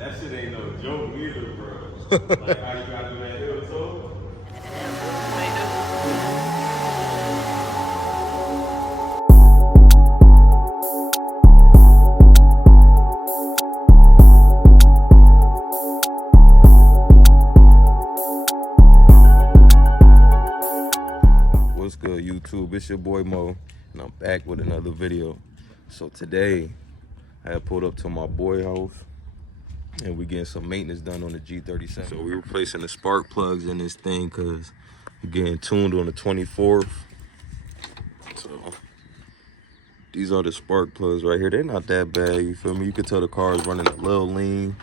That shit ain't no joke either, bro. Like how you gotta do that hill toe. What's good, YouTube? It's your boy Mo, and I'm back with another video. So today, I have pulled up to my boy house, and we getting some maintenance done on the G37. So we replacing the spark plugs in this thing because we're getting tuned on the 24th. So these are the spark plugs right here. They're not that bad, you feel me? You can tell the car is running a little lean,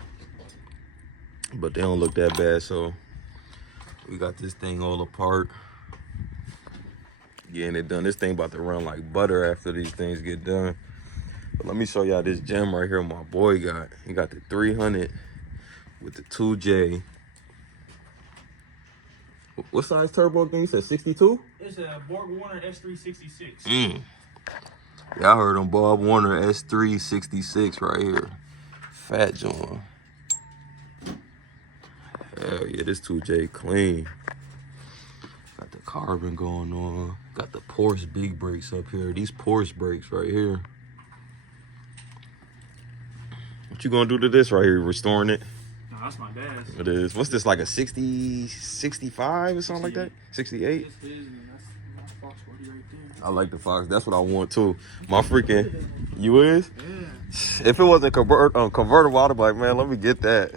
but they don't look that bad. So we got this thing all apart, getting it done. This thing about to run like butter after these things get done. But let me show y'all this gem right here my boy got. He got the 300 with the 2J. What size turbo thing? You said 62? It's a Borg Warner S366. Yeah, I heard him. Bob Warner S366 right here. Fat John. Hell yeah, this 2J clean. Got the carbon going on. Got the Porsche big brakes up here. These Porsche brakes right here. What you gonna do to this right here? Restoring it? No, that's my dad's. It is. What's this, like a 60, 65 or something like that? 68? That's his, and that's my Fox 40 right there. I like the Fox. That's what I want too. My freaking, you is? Yeah. If it wasn't convertible, I'd be like, man, let me get that.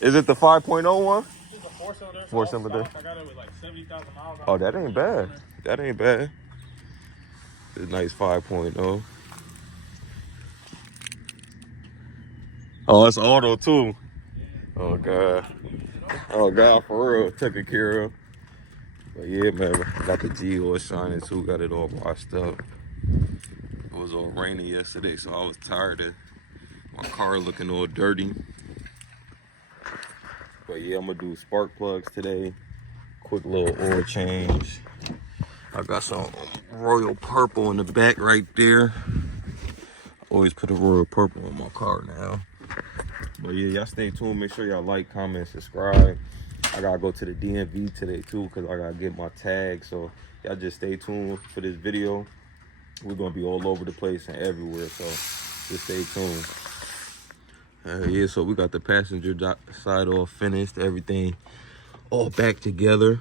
Yeah. Is it the 5.0 one? It's a four-cylinder. Four-cylinder. I got it with like 70,000 miles. Oh, that ain't bad. That ain't bad. It's a nice 5.0. Oh, it's auto too. Oh God. Oh God, for real. Took it care of. But yeah, man, got the G oil shining too. Got it all washed up. It was all rainy yesterday, so I was tired of my car looking all dirty. But yeah, I'm gonna do spark plugs today. Quick little oil change. I got some royal purple in the back right there. Always put a royal purple on my car now. But yeah, y'all stay tuned. Make sure y'all like, comment, subscribe. I gotta go to the DMV today too, because I gotta get my tag. So y'all just stay tuned for this video. We're gonna be all over the place and everywhere, so just stay tuned. Yeah, so we got the passenger side all finished, everything all back together.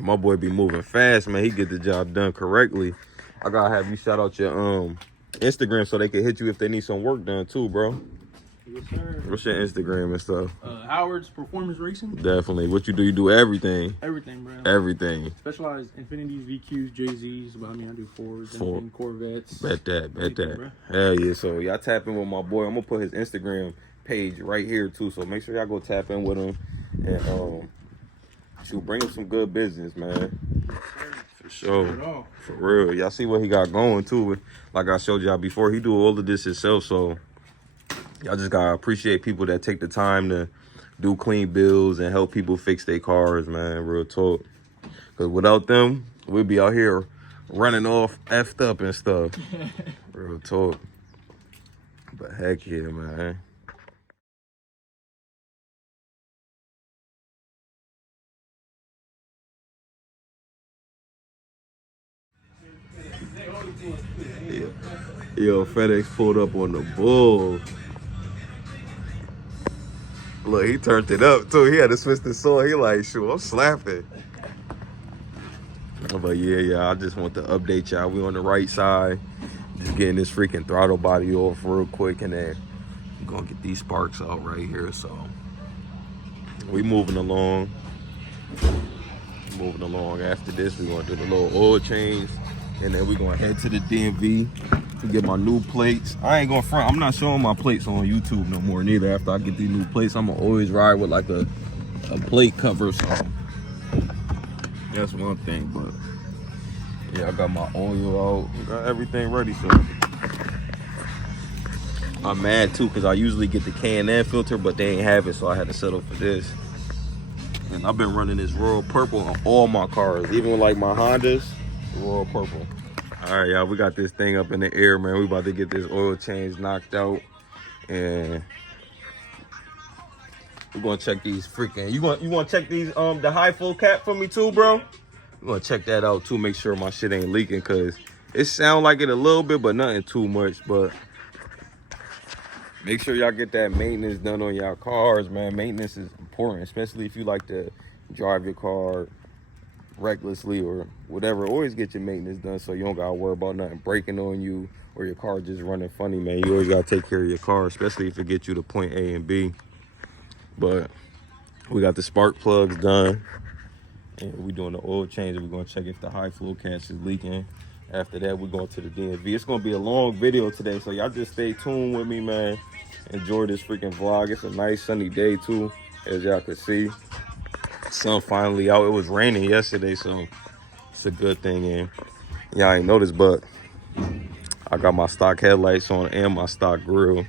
My boy be moving fast, man. He get the job done correctly. I gotta have you shout out your Instagram so they can hit you if they need some work done too, bro. Yes, sir. What's your Instagram and stuff? Howard's Performance Racing. Definitely. What you do? You do everything. Everything, bro. Everything. Specialized Infinities, VQs, JZs. But I mean, I do Fords, and Corvettes. Bet that. Bet that. Bro. Hell yeah. So y'all tap in with my boy. I'm gonna put his Instagram page right here too. So make sure y'all go tap in with him and shoot, bring him some good business, man. For sure. For real. Y'all see what he got going too. Like I showed y'all before, he do all of this himself. So y'all just gotta appreciate people that take the time to do clean bills and help people fix their cars, man. Real talk. Because without them, we'd be out here running off effed up and stuff. Real talk. But heck yeah, man. Yo, FedEx pulled up on the bull. Look, he turned it up too. He had to switch the soil. He like, shoot, I'm slapping. But yeah, I just want to update y'all. We on the right side. Just getting this freaking throttle body off real quick, and then we're gonna get these sparks out right here. So we moving along. Moving along. After this, we're gonna do the little oil change, and then we're gonna head to the DMV to get my new plates. I ain't going front. I'm not showing my plates on YouTube no more neither. After I get these new plates, I'm gonna always ride with like a plate cover. So that's one thing. But yeah, I got my oil out. Got everything ready. So I'm mad too because I usually get the K&N filter, but they ain't have it, so I had to settle for this. And I've been running this royal purple on all my cars, even like my Hondas, royal purple. All right, y'all, we got this thing up in the air, man. We about to get this oil change knocked out, and we're gonna check these freaking. You want to check these the high full cap for me too, bro? We're gonna check that out too. Make sure my shit ain't leaking, cause it sound like it a little bit, but nothing too much. But make sure y'all get that maintenance done on y'all cars, man. Maintenance is important, especially if you like to drive your car recklessly or whatever. Always get your maintenance done so you don't gotta worry about nothing breaking on you or your car just running funny, man. You always gotta take care of your car, especially if it gets you to point A and B. But we got the spark plugs done, and we doing the oil change. We're gonna check if the high flow catch is leaking. After that, we're going to the DMV. It's gonna be a long video today, so y'all just stay tuned with me, man. Enjoy this freaking vlog. It's a nice sunny day too, as y'all can see. Sun finally out. It was raining yesterday, so it's a good thing. And y'all ain't noticed, but I got my stock headlights on and my stock grill.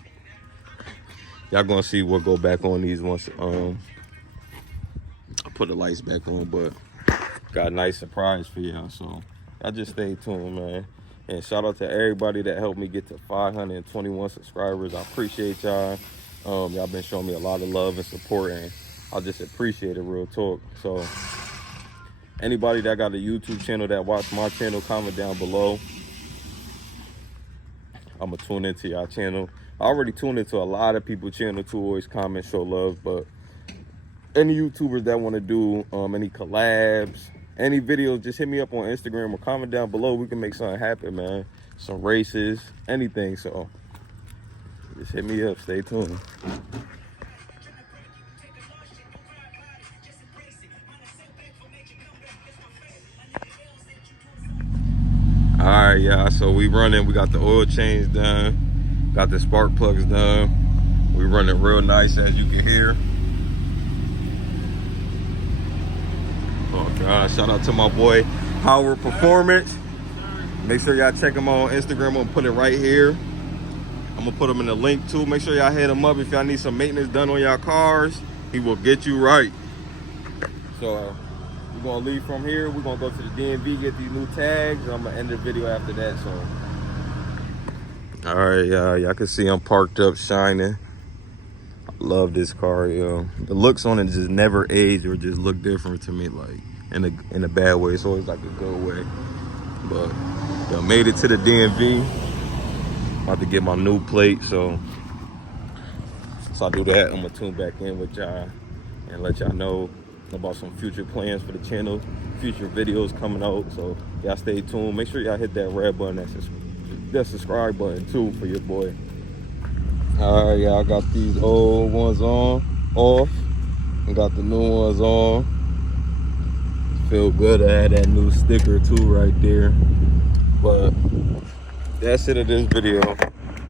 Y'all gonna see what go back on these once I put the lights back on. But got a nice surprise for y'all, so y'all just stay tuned, man. And shout out to everybody that helped me get to 521 subscribers. I appreciate y'all. Y'all been showing me a lot of love and support, and I just appreciate it, real talk. So anybody that got a YouTube channel that watch my channel, comment down below. I'm gonna tune into y'all channel. I already tuned into a lot of people's channel too, always comment, show love. But any YouTubers that want to do any collabs, any videos, just hit me up on Instagram or comment down below. We can make something happen, man. Some races, anything. So just hit me up. Stay tuned. All right, y'all, so we running. We got the oil change done, got the spark plugs done. We running real nice, as you can hear. Oh God, shout out to my boy Power Performance. Make sure y'all check him out on Instagram. I'm gonna put it right here. I'm gonna put him in the link too. Make sure y'all hit him up if y'all need some maintenance done on y'all cars. He will get you right. So we're gonna leave from here. We're gonna go to the DMV, get these new tags. I'm gonna end the video after that. So all right, y'all can see I'm parked up, shining. I love this car, yo. The looks on it just never age or just look different to me, like in a bad way. It's always like a good way. But I made it to the DMV. About to get my new plate, so I do that. I'm gonna tune back in with y'all and let y'all know about some future plans for the channel, future videos coming out. So y'all stay tuned. Make sure y'all hit that red button, that subscribe button too for your boy. All right, y'all, got these old ones off, and got the new ones on. Feel good. I had that new sticker too right there. But that's it of this video.